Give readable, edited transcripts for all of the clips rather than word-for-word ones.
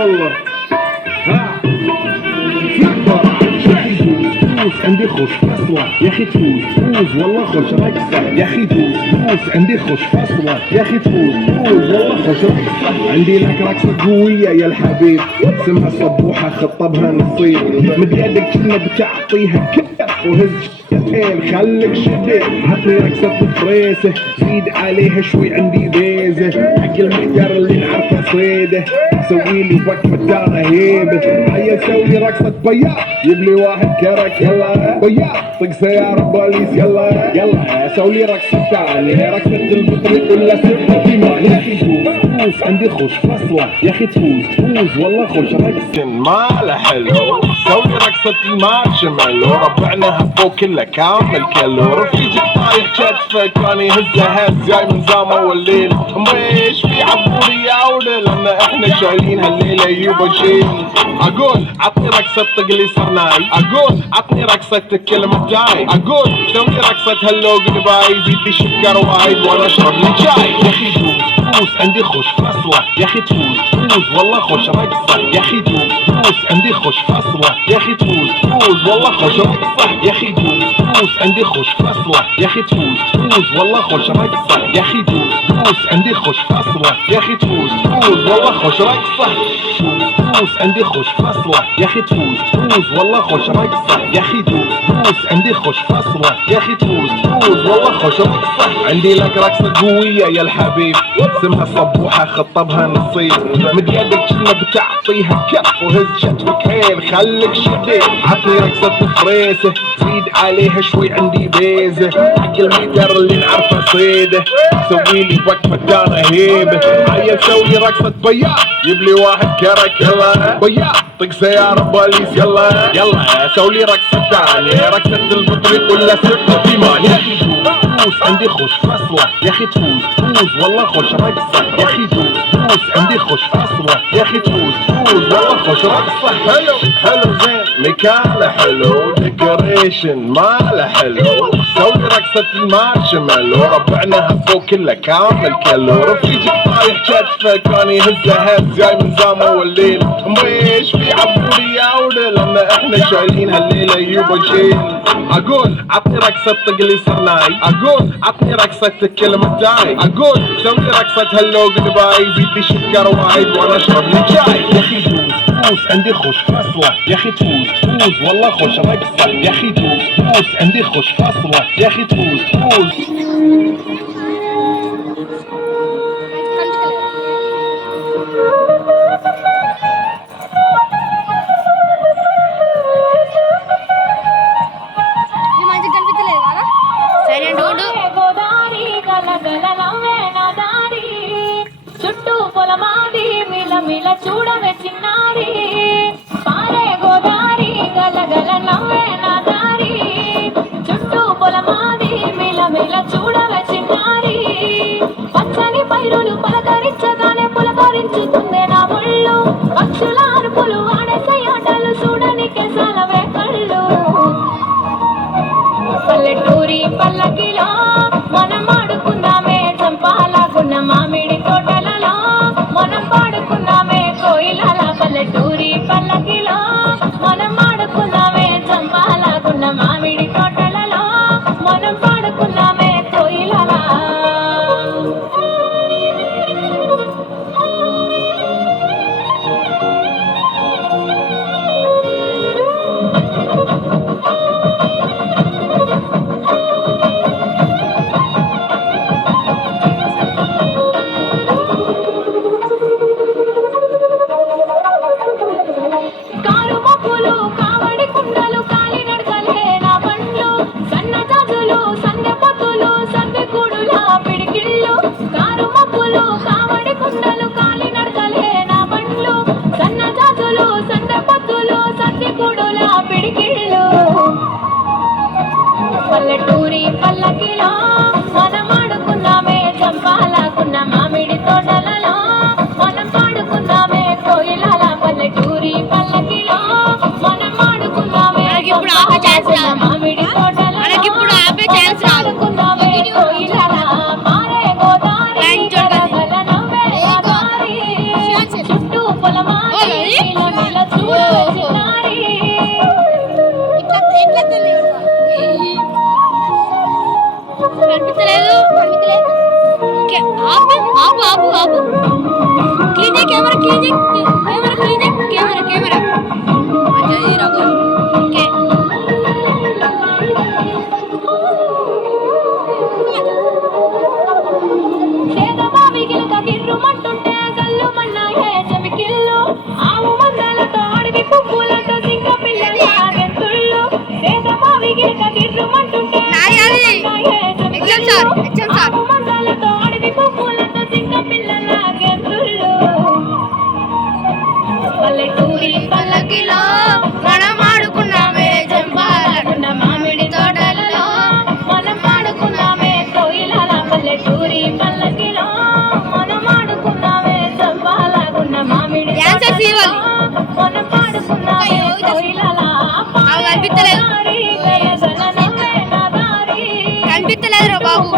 والله ها فوز عندي خوش فصلة يا اخي تفوز والله خوش رقصة يا اخي تفوز عندي خوش فصلة يا اخي تفوز والله خوش رقصة عندي لك رقصة قوية يا الحبيب اسمها صبوحة خطبها نصيب مد يدك كنا بتعطيها كف وهز شتين خليك شديد عطني رقصة فريسة زيد عليها شوي عندي بيزة حق المحتار اللي نعرفه صيده سويلي وقفة دار هيبة هيا سوي رقصة بياض جيبلي واحد كرك يلا بياض طق سيارة بوليس يلا سوي رقصة تانية رقصة البطريق ولا سبت كيمان يا اخي تفوز عندي خوش فصلة يا اخي تفوز والله خوش رقصة ماله حلو سوي رقصة المارشميلو ربعناها فوق كله كامل كيلو رفيجك طايح كتفك كان يهزها هز جاي من زامه والليل مبيش في عبوري يا ولد لان احنا شايلين هالليلة يوبا شيل اقول عطني رقصة طقلي صرناي اقول عطني رقصة كلمة جاي اقول سوي رقصة هاللو باي زيد لي سكر وايد وانا اشرب لي شاي يا اخي تفوز عندي خوش فصلة يا اخي تفوز والله خوش رقصة يا اخي تفوز عندي خوش فصلة يا اخي تفوز والله خوش رقصة يا اخي تفوز عندي خوش فصلة يا اخي تفوز والله خوش رقصة يا اخي تفوز عندي خوش فصلة يا اخي تفوز والله خوش رقصة تفوز عندي خوش فصلة يا اخي تفوز والله خوش رقصة يا اخي تفوز عندي خوش فصلة يا اخي تفوز والله خوش رقصة عندي لك رقصة قوية يا الحبيب اسمها صبوحة خطبها نصيب مد يدك كنا بتعطيها كف وهز شتفك هيل خليك شديد عطني رقصة فريسة زيد عليها شوي عندي بيزة حق الميتر اللي نعرفه صيده سويلي وقفة دار هيبة هيا سوي رقصة بياض جيبلي واحد كرك يلا بياض طق سيارة بوليس يلا سوي رقصة تانية رقصة البطريق ولا سبت كيمان يا اخي تفوز عندي خوش فصلة يا اخي تفوز والله خوش رقصة يا اخي تفوز عندي خوش فصلة يا اخي تفوز والله خوش رقصة حلو زين مكانه حلو ديكوريشن ماله حلو سوي رقصة المارشميلو ربعناها فوق كله كامل كيلو رفيجك طايح كتفك كان يهزها هز جاي من زامه والليل مبيش في عبوري يا ولد لان احنا شايلين هالليلة يوبا شيل اقول عطني رقصة طقلي صرناي اقول عطني رقصة كلمة جاي اقول سوي رقصة هاللو باي زيد لي سكر وايد وانا اشرب لي شاي يا اخي تفوز عندي خوش فصلة يا اخي تفوز والله خوش رقصة يا اخي تفوز عندي خوش فصلة يا اخي تفوز చుట్టూ పొలమాది మిల చూడవే చిన్నారి పారే గోదారి గలగల నవ్వే నా దారి చుట్టూ పొలమాది మిల చూడవే చిన్నారి పచ్చని పైరులు పలకరించగానే పులకరించుతుందే నా ఒళ్ళు పక్షుల అరుపులు ఆడసే ఆటలు చూడని కేసాలవే కళ్ళు పల్లెటూరి పల్లకిలో మనం ఆడుకుందామే చంపాలాగున్న మామిడి తోటలలో మనం పాడుకుందామే కోయిలల పల్లెటూరి పల్లకిలో మనం ఆడుకుందామే చంపాలాగున్న మామిడి తోటలలో మనం పాడుకుందామే కోయిలల పల్లెటూరి పల్లకిలో మనం ఆడుకున్నామే చంపాలాకున్న మామిడి తోటలలో మనం పాడుకున్నామే కోయిలల పల్లెటూరి పల్లకిలో మనం ఆడుకున్నామే మామిడి తోటలలో ఆడుకున్నామే కోయిలల పారే గోదారి గలగల నవ్వే గోదారి చుట్టూ పొలమాది ఇలా చూడవే చిన్నారి. కనిపించలేదు ఆపు ఆపు ఆపు ఆపు clean camera clean camera clean camera camera okay చేదబావిగిలక గిర్రుమంటుంటే గల్లుమన్నాయే చెవికిళ్ళు. ఆవు మందలతో అడవి పువ్వులతో సింగ పిల్లల గెంతుళ్ళు. చేదబావిగిలక గిర్రుమంటుంటే గల్లుమన్నాయే చెవికిళ్ళు. ఆవు మందలతో అడవి పువ్వులతో సింగ పిల్లల గెంతుళ్ళు. పల్లెటూరి పల్లకిలో మనం ఆడుకున్నామే జంపాలకున్న మామిడి తోటలలో మనం ఆడుకున్నామే కోయిలల. పల్లెటూరి పల్లకిలో మనం ఆడుకున్నామే జంపాలకున్న మామిడి తోటలలో మనం ఆడుకున్నామే కోయిలల. కనిపించలేదు కనిపించలేదు బాబు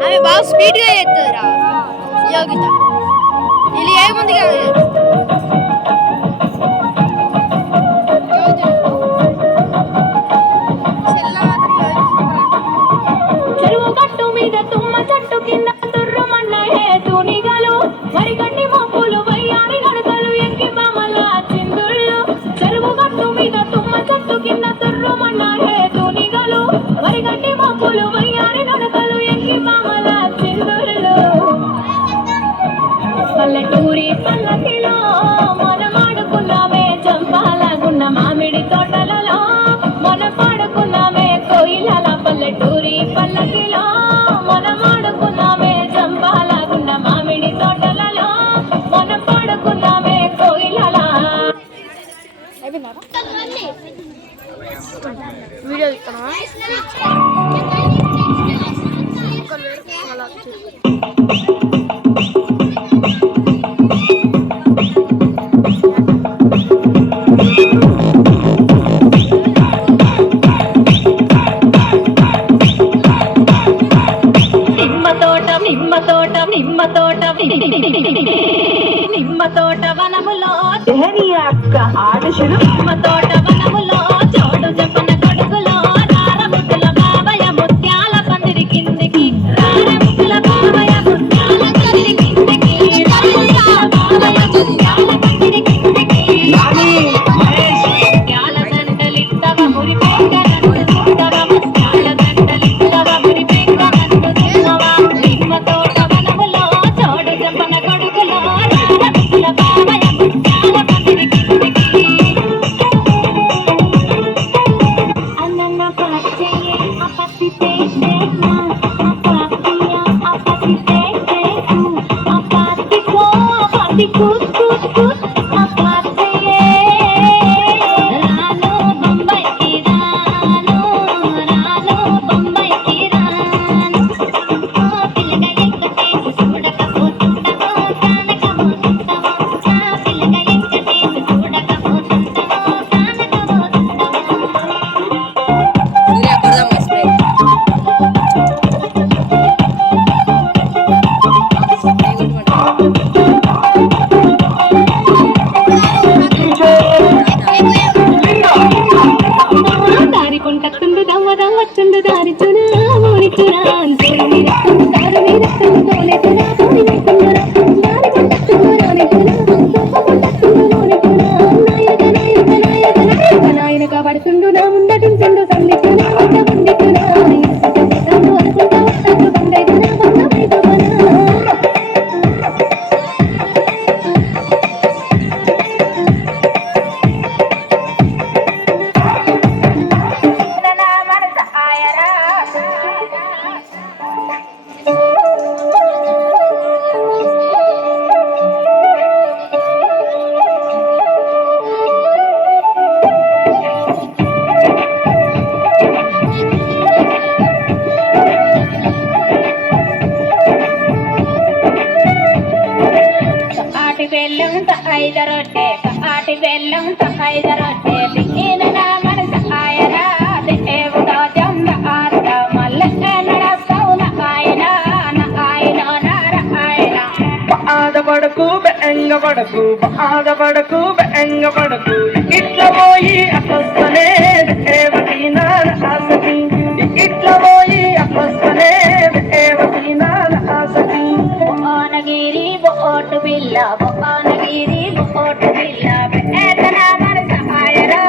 ఆమె బాగా స్పీడ్గా చేస్తుంది రా యోగిత ఇది ఏముంది కదా చెరువు గట్టు మీద తుమ్మ చెట్టు కింద తుర్రుమన్నాయే తూనిగలు. వరిగడ్డి మొప్పులు వయ్యారి గడకలు ఎక్కి మామల చిందుళ్ళు. చెరువు గట్టు మీద తుమ్మ చెట్టు కింద తుర్రుమన్నాయే తూనిగలు. వరిగడ్డి మొప్పులు వయ్యారి గడకలు ఎక్కి మామల చిందుళ్ళు. పల్లెటూరి పల్లకిలో మనం ఆడుకున్నామే చంపాలగున్న మామిడి తోటలలో మనం పాడుకున్నామే కోయిలల. పల్లెటూరి పల్లకిలో మనం ఆడుకున్నామే చంపాలగున్న మామిడి తోటలలో మనం పాడుకున్నామే కోయిలల. వీడియో ఇస్తాను నిమ్మ తోట వనములో అక్క ఆడుషులు. నిమ్మ తోట వనములో చోడు చెప్పన కొడుకులో రారముద్దుల బావయ ముత్యాల పందిరి కిందికి. రారముద్దుల బావయ ముత్యాల పందిరి కిందికి. బావయ ముత్యాల పందిరి కిందికి. ముత్యాల దండలిత్తవ మురి పెట్టనందు తిన్నవ. ముత్యాల దండలిత్తవ మురి పెట్టనందు తిన్నవ. నిమ్మ తోట వనములో చోడు చెప్పన కొడుకులో రారముద్దుల బావయ ముత్యాల పందిరి కిందికి. అన్నన్న పాచెయ్యే అపతి తేటేనా అపాతియ అపతి తేటేకు. అపాతికో అపతి కూస్ కూస్ కూస్ అపాచెయ్యే. రాను బొంబాయికి రాను రాను బొంబాయికి రాను. ఓ పిల్లగా ఎక్కటేసి చూడకపోతుండవో కానకపోతుండవో. నా పిల్లగా ఎక్కటేసి చూడకపోతుండవో కానకపోతుండవో. దారి కొంటత్తుండు దవ్వ దవ్వచ్చుండు దారి చునా ఊరి చునా అంతోని మీరత్తుండు దారి మీరత్తుండు తోనే చునా తోని వేస్తుండురా. దారి కొంటత్తుండు రాని చునా దవ్వ కొంటత్తుండు లోని చునా. నాయక నాయక నాయక నాయక నాయనక పడుతుండు నా ముందటుంటుండు సంధి చునా వంద మంది చునా. అనుకుంటూ వస్తాడు బండై చునా బండ వైపునా. ఐద రొట్టె ఆటి బెల్లం ఐద రొట్టె దిక్కిన నా మనసు ఆయరా దేవుడా జంబ ఆరుడ మల్ల నడసౌన బాధపడకు బెంగపడకు బాధపడకు బెంగపడకు ఇట్లా పోయి అసొస్తనే దేవకి నాన్న ఆసకి ఇట్లా పోయి అసొస్తనే దేవకి నాన్న ఆసకి బొనగిరి బొట్టు బిల్ల బొనగిరి బొట్టు బిల్ల బెతన మనస ఆయరా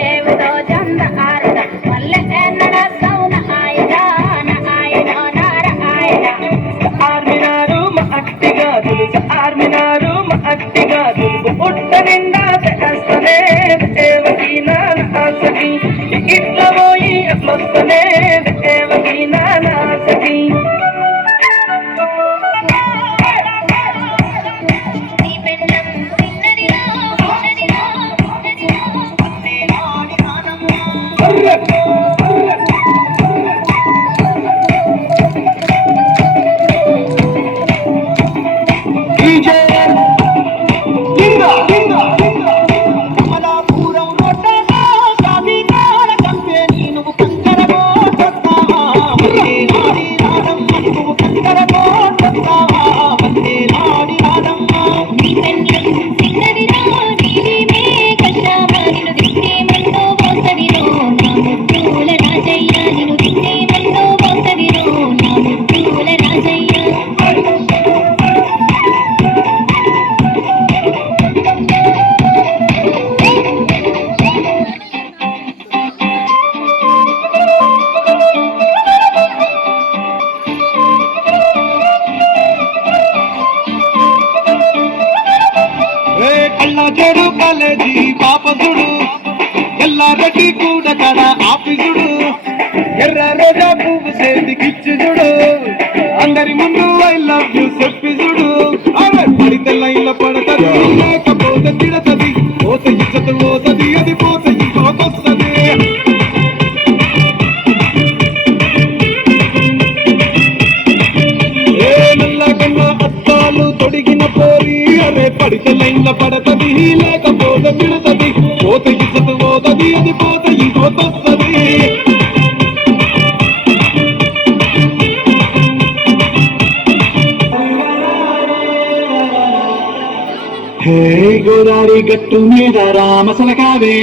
దేవుడో చంద ఆరద మల్లె ఎన్నడ సౌన ఆయరా నా ఆయనో నార ఆయరా ఆర్మినారు మా అట్టిగా తులుసు ఆర్మినారు మా అట్టిగా తులుపు పుట్ట నిండా తెస్తనే దేవకి నాన్న ఆసకి ఇట్లా పోయి అసొస్తనే దేవకి నాన్న ఆసకి నీ పెండం చిన్నదిగా చిన్నదిగా చిన్నదిగా నీ పెండం చిన్నదిగా నీవే కష్టామా నిన్ను దిస్తే మన్నో మోసడిరో నా ముద్దుల రాజయ్య నిన్ను దిస్తే మన్నో మోసడిరో నా ముద్దుల రాజయ్య కళ్ళ చెడు కాలేజీ పాపసుడు ఎల్లారెడ్డి కూడా కడ ఆఫీసుడు ఎర్ర రోజా పువ్వు చేతికిచ్చుడు అందరి ముందు ఐ లవ్ యూ చెప్పిసుడు అరే పడితే లైన్ల పడతది లేకపోతే తిడతది పోత ఇచ్చత పోతది అది పోత ఇంకొకొస్తది నల్లగన్న అద్దాలు తొడిగిన పోరి అరే పడితే లైన్ల పడతది లేకపోతే తిడతది పోత ఇచ్చత పోతది అది పోత ఇంకొకొస్తది హే గోదారి గట్టు మీద రామసలకావే